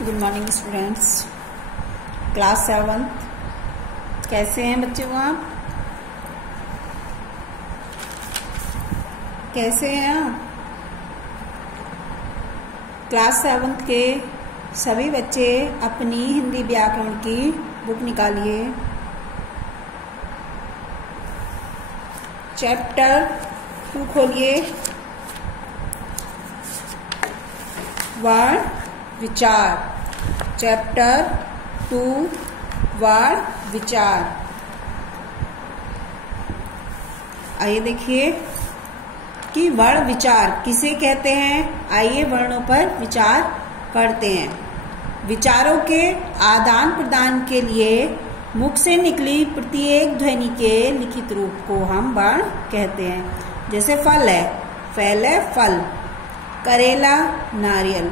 Good morning students, class 7। कैसे हैं बच्चे वो आप? कैसे हैं आप? क्लास 7 के सभी बच्चे अपनी हिंदी व्याकरण की बुक निकालिए। चैप्टर 2 खोलिए, वर्ण विचार। चैप्टर 2 वर्ण विचार। आइए देखिए कि वर्ण विचार किसे कहते हैं। आइए वर्णों पर विचार करते हैं। विचारों के आदान प्रदान के लिए मुख से निकली प्रत्येक ध्वनि के लिखित रूप को हम वर्ण कहते हैं। जैसे फल है, फैल है फल, करेला नारियल।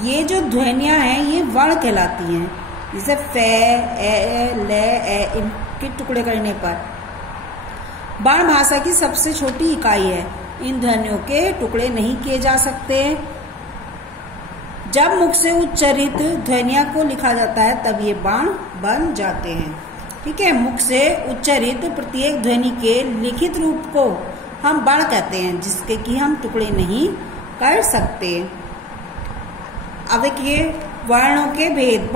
ये जो ध्वनियां हैं ये वर्ण कहलाती हैं। जैसे फे, ए, ले, ए इनके टुकड़े करने पर वर्ण भाषा की सबसे छोटी इकाई है। इन ध्वनियों के टुकड़े नहीं किए जा सकते। जब मुख से उच्चारित ध्वनियों को लिखा जाता है तब ये वर्ण बन जाते हैं। ठीक है, मुख से उच्चारित प्रत्येक ध्वनि के लिखित रूप को हम वर्ण कहते हैं, जिसके कि हम टुकड़े नहीं कर सकते। अब देखिए वर्णों के भेद।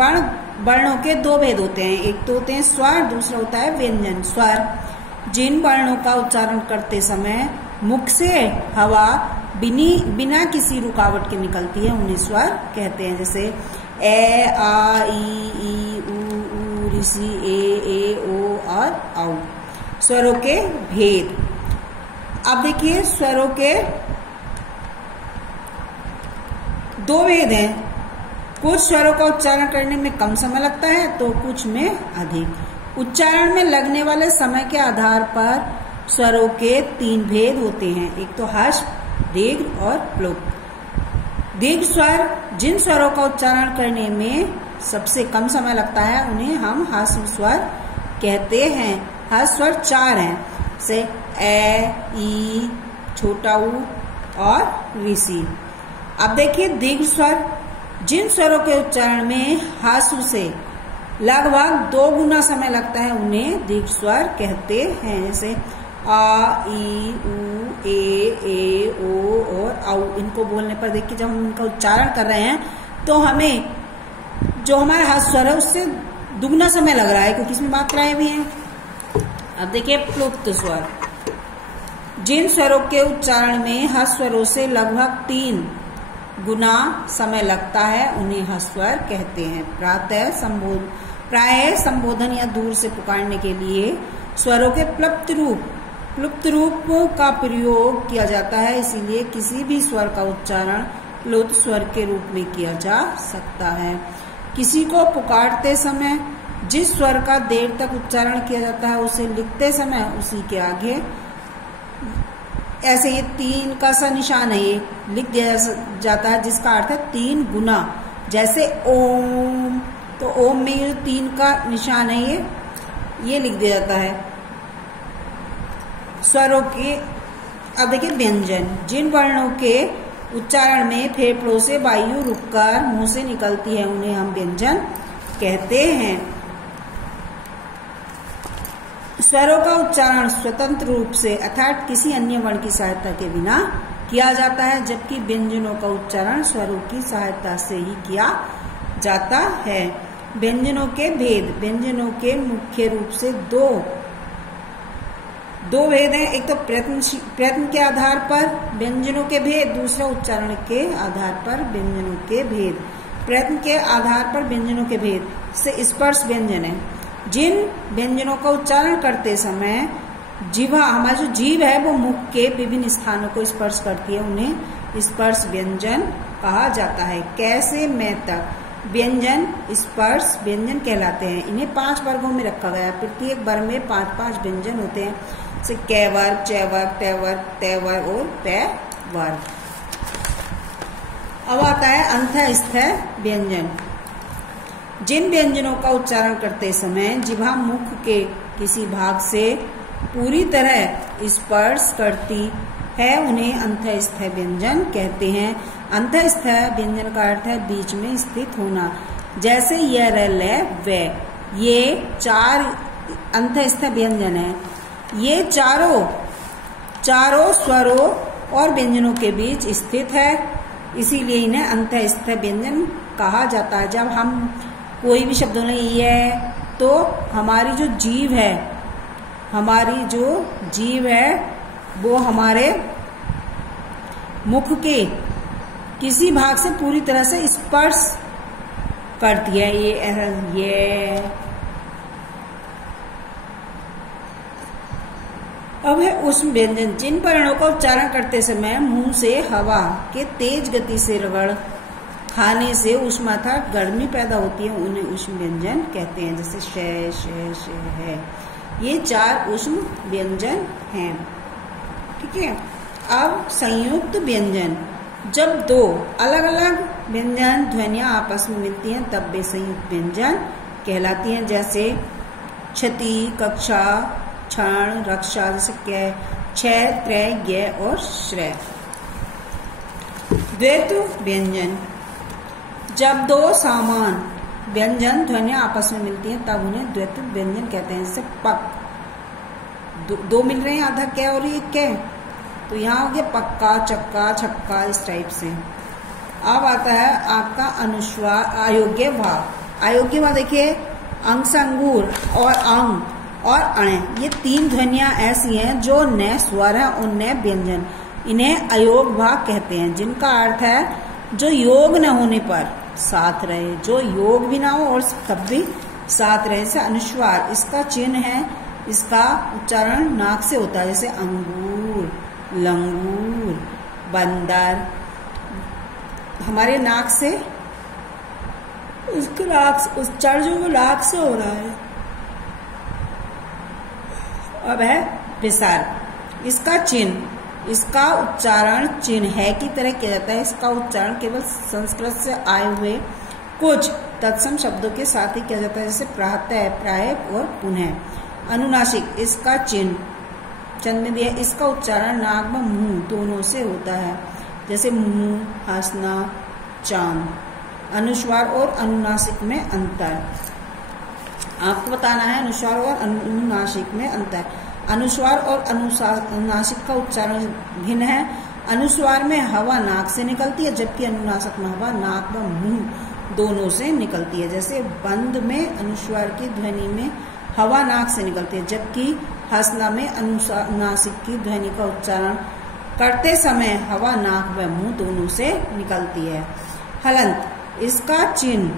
वर्णों के दो भेद होते हैं, एक तो होते हैं स्वर, दूसरा होता है व्यंजन। स्वर जिन वर्णों का उच्चारण करते समय मुख से हवा बिना किसी रुकावट के निकलती है उन्हें स्वर कहते हैं। जैसे ए, आ, ई, उ, ऋषि, ए, ओ और औ। स्वरों के भेद। अब देखिए स्वरों के दो भेद हैं। कुछ स्वरों का उच्चारण करने में कम समय लगता है तो कुछ में अधिक। उच्चारण में लगने वाले समय के आधार पर स्वरों के 3 भेद होते हैं। एक तो हर्ष, दीर्घ और प्लुप्त। दीर्घ स्वर जिन स्वरों का उच्चारण करने में सबसे कम समय लगता है उन्हें हम ह्रस्व स्वर कहते हैं। ह्रस्व स्वर 4 हैं, जैसे ए, ई, छोटा ऊ और ऋषि। अब देखिए दीर्घ स्वर जिन स्वरों के उच्चारण में ह्रस्व से लगभग 2 गुना समय लगता है उन्हें दीर्घ स्वर कहते हैं। जैसे आ, ई, उ, ए, ओ और औ। इनको बोलने पर देखिए जब हम इनका उच्चारण कर रहे हैं तो हमें जो हमारा ह्रस्व स्वर है उससे दुगना समय लग रहा है, क्योंकि इसमें मात्राएं भी हैं। अब देखिए प्लुप्त स्वर जिन स्वरों के उच्चारण में ह्रस्व स्वरों से लगभग 3 गुना समय लगता है उन्हें ह्रस्व स्वर कहते हैं। प्राय संबोधन या दूर से पुकारने के लिए स्वरों के प्लुप्त रूप का प्रयोग किया जाता है, इसीलिए किसी भी स्वर का उच्चारण प्लुप्त स्वर के रूप में किया जा सकता है। किसी को पुकारते समय जिस स्वर का देर तक उच्चारण किया जाता है उसे लिखते समय उसी के आगे ऐसे ये 3 का सा निशान है, ये लिख दिया जाता है, जिसका अर्थ है 3 गुना। जैसे ओम, तो ओम में ये 3 का निशान है ये लिख दिया जाता है स्वरों के। अब देखिए व्यंजन जिन वर्णों के उच्चारण में फेफड़ों से वायु रुककर मुंह से निकलती है उन्हें हम व्यंजन कहते हैं। स्वरों का उच्चारण स्वतंत्र रूप से अर्थात किसी अन्य वर्ण की सहायता के बिना किया जाता है, जबकि व्यंजनों का उच्चारण स्वरों की सहायता से ही किया जाता है। व्यंजनों के भेद। व्यंजनों के मुख्य रूप से दो भेद हैं। एक तो प्रयत्न के आधार पर व्यंजनों के भेद, दूसरा उच्चारण के आधार पर व्यंजनों के भेद। प्रयत्न के आधार पर व्यंजनों के भेद से स्पर्श व्यंजन है। जिन व्यंजनों का उच्चारण करते समय जिह्वा, हमारी जो जीभ है वो मुख के विभिन्न स्थानों को स्पर्श करती है, उन्हें स्पर्श व्यंजन कहा जाता है। कैसे मैं तक व्यंजन स्पर्श व्यंजन कहलाते हैं। इन्हें 5 वर्गों में रखा गया है। प्रत्येक वर्ग में 5-5 व्यंजन होते हैं, जैसे कै वर्ग, चै वर्ग, टै वर्ग, तै वर्ग और पै वर्ग। अब आता है अंतः स्थै व्यंजन। जिन व्यंजनों का उच्चारण करते समय जिह्वा मुख के किसी भाग से पूरी तरह स्पर्श करती है उन्हें अंतःस्थ व्यंजन कहते हैं। अंतःस्थ व्यंजन का अर्थ है बीच में स्थित होना। जैसे य, र, ल, व, ये 4 अंतःस्थ व्यंजन है। ये चारों स्वरों और व्यंजनों के बीच स्थित है, इसीलिए इन्हें अंतःस्थ व्यंजन कहा जाता है। जब हम कोई भी शब्द बोले ये, तो हमारी जो जीभ है वो हमारे मुख के किसी भाग से पूरी तरह से स्पर्श करती है। ये अब है ऊष्म व्यंजन। जिन वर्णों का उच्चारण करते समय मुंह से हवा के तेज गति से रगड़ खाने से ऊष्मा अर्थात गर्मी पैदा होती है, उन्हें ऊष्म व्यंजन कहते हैं। जैसे श, है, ये 4 ऊष्म व्यंजन हैं। ठीक है। अब संयुक्त व्यंजन, जब 2 अलग अलग व्यंजन ध्वनियां आपस में मिलती हैं तब वे संयुक्त व्यंजन कहलाती हैं। जैसे क्षति, कक्षा, क्षण, रक्षा, जैसे क्षय, त्रय, ज्ञ और श्रेय। द्वैत व्यंजन, जब 2 समान व्यंजन ध्वनियां आपस में मिलती हैं तब उन्हें द्वैत व्यंजन कहते हैं। जैसे पक, 2 मिल रहे हैं, आधा कै और एक कै, तो यहाँ हो गया पक्का, चक्का, छक्का, इस टाइप से। अब आता है आपका अनुस्वार अयोग्य भाव। अयोग्य भाव देखिए, अंग से अंगूर और अंग और अणे, ये 3 ध्वनियां ऐसी हैं जो न स्वर है और न व्यंजन, इन्हें अयोग भाग कहते हैं। जिनका अर्थ है जो योग न होने पर साथ रहे, जो योग भी ना हो और तब भी साथ रहे। जैसे अनुस्वार, इसका चिन्ह है, इसका उच्चारण नाक से होता है। जैसे अंगूर, लंगूर, बंदर, हमारे नाक से उसका उच्चारण जो नाक से हो रहा है। अब है विसर्ग, इसका चिन्ह, इसका उच्चारण चिन्ह है की तरह किया जाता है। इसका उच्चारण केवल संस्कृत से आए हुए कुछ तत्सम शब्दों के साथ ही किया जाता है। जैसे प्रातः, प्राय और पुनः। अनुनासिक, इसका चिन्ह चंद में दिया, इसका उच्चारण नाक व मुंह दोनों से होता है। जैसे मुंह, हंसना, चांद। अनुस्वार और अनुनासिक में अंतर आपको बताना है। अनुस्वार और अनुनासिक में अंतर। अनुस्वार और अनुनासिक का उच्चारण भिन्न है। अनुस्वार में हवा नाक से निकलती है, जबकि अनुनासिक में हवा नाक व मुंह दोनों से निकलती है। जैसे बंद में अनुस्वार की ध्वनि में हवा नाक से निकलती है, जबकि हंसना में अनुनासिक की ध्वनि का उच्चारण करते समय हवा नाक व मुंह दोनों से निकलती है। हलंत, इसका चिन्ह,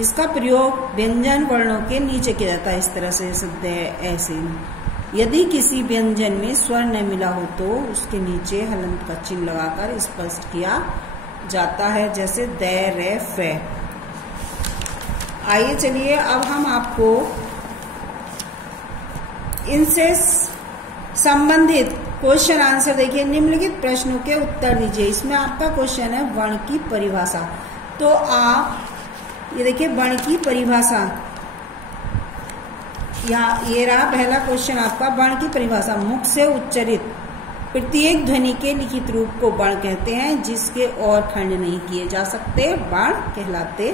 इसका प्रयोग व्यंजन वर्णों के नीचे किया जाता है। इस तरह से शब्द ऐसे, यदि किसी व्यंजन में स्वर न मिला हो तो उसके नीचे हलंत का चिन्ह लगाकर स्पष्ट किया जाता है। जैसे द, रे, फे। आइए चलिए अब हम आपको इनसे संबंधित क्वेश्चन आंसर देखिए। निम्नलिखित प्रश्नों के उत्तर दीजिए। इसमें आपका क्वेश्चन है वर्ण की परिभाषा। तो आप ये देखिए वर्ण की परिभाषा, ये रहा पहला क्वेश्चन आपका। वर्ण की परिभाषा, मुख से उच्चरित प्रत्येक ध्वनि के लिखित रूप को वर्ण कहते हैं, जिसके और खंड नहीं किए जा सकते वर्ण कहलाते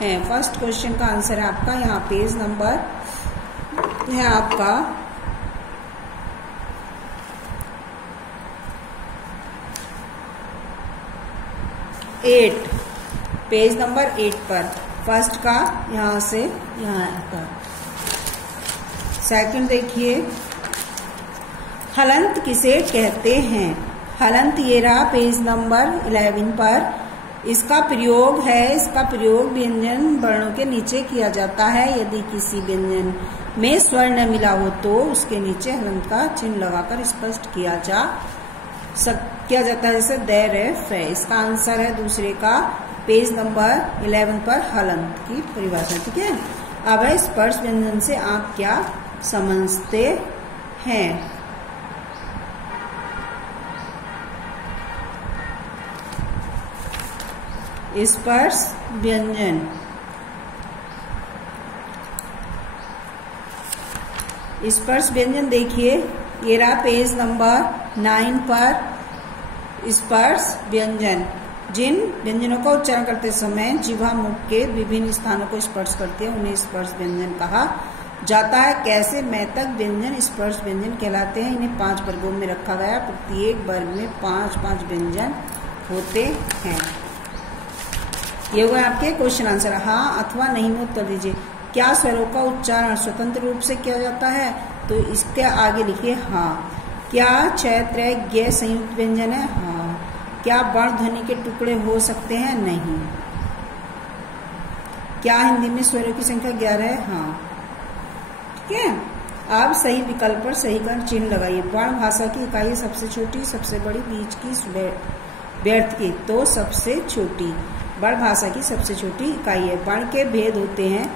हैं। फर्स्ट क्वेश्चन का आंसर है आपका, यहाँ पेज नंबर है आपका 8, पेज नंबर 8 पर फर्स्ट का यहाँ से यहाँ पर। सेकंड देखिए, हलंत किसे कहते हैं। हलंत ये रहा पेज नंबर 11 पर। इसका प्रयोग है, इसका प्रयोग व्यंजन वर्णों के नीचे किया जाता है। यदि किसी व्यंजन में स्वर न मिला हो तो उसके नीचे हलंत का चिन्ह लगाकर स्पष्ट किया जाता है। जैसे द, रे, फे। इसका आंसर है दूसरे का पेज नंबर 11 पर हलंत की परिभाषा। ठीक है। अब है स्पर्श व्यंजन से आप क्या समझते हैं। स्पर्श व्यंजन, स्पर्श व्यंजन देखिए, ये रहा पेज नंबर 9 पर स्पर्श व्यंजन। जिन व्यंजनों का उच्चारण करते समय जिह्वा मुख के विभिन्न स्थानों को स्पर्श करते हैं उन्हें स्पर्श व्यंजन कहा जाता है। कैसे मैतक व्यंजन स्पर्श व्यंजन कहलाते हैं। इन्हें 5 वर्गों में रखा गया। प्रत्येक वर्ग में 5-5 व्यंजन होते हैं। ये हुए आपके क्वेश्चन आंसर। हाँ अथवा नहीं में उत्तर दीजिए। क्या स्वरों का उच्चारण स्वतंत्र रूप से किया जाता है? तो इसके आगे लिखिए हाँ। क्या च त्र ज्ञ संयुक्त व्यंजन है? हाँ। क्या वर्ण ध्वनि के टुकड़े हो सकते हैं? नहीं। क्या हिंदी में स्वरों की संख्या 11 है? हाँ। ठीक है। अब सही विकल्प पर सही का चिन्ह लगाइए। वर्ण भाषा की इकाई सबसे छोटी, सबसे बड़ी, बीच की, व्यर्थ की। तो सबसे छोटी वर्ण भाषा की सबसे छोटी इकाई है। वर्ण के भेद होते हैं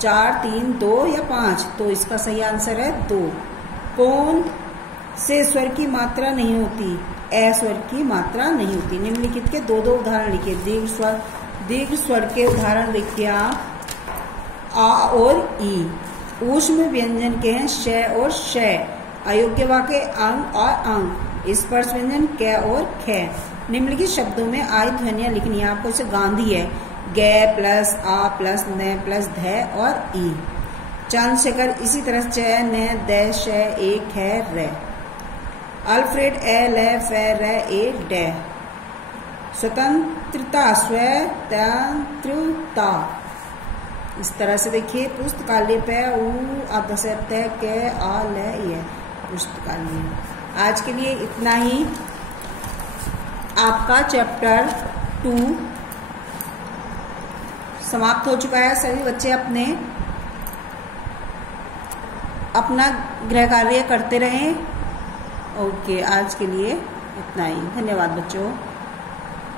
4, 3, 2 या 5। तो इसका सही आंसर है 2। कौन से स्वर की मात्रा नहीं होती? ए स्वर की मात्रा नहीं होती। निम्नलिखित के 2 उदाहरण लिखिए। दीर्घ स्वर के उदाहरण लिखिए आ और ई। ऊष्म व्यंजन के हैं श और श। अयोग्य वाक्य अंग और अंग। स्पर्श व्यंजन क और ख। निम्नलिखित शब्दों में आई ध्वनियां लिखनी है आपको। जैसे गांधी है ग प्लस आ प्लस न प्लस ध और ई। चंद्रशेखर इसी तरह च न द श ए ख र। अल्फ्रेड ए ल फ र ए ड। स्वतंत्रता स्वतंत्रता। इस तरह से देखिए। पुस्तकालय पे के आ ल ये पुस्तकालय। आज के लिए इतना ही। आपका चैप्टर 2 समाप्त हो चुका है। सभी बच्चे अपना गृह कार्य करते रहें। ओके, आज के लिए इतना ही। धन्यवाद बच्चों।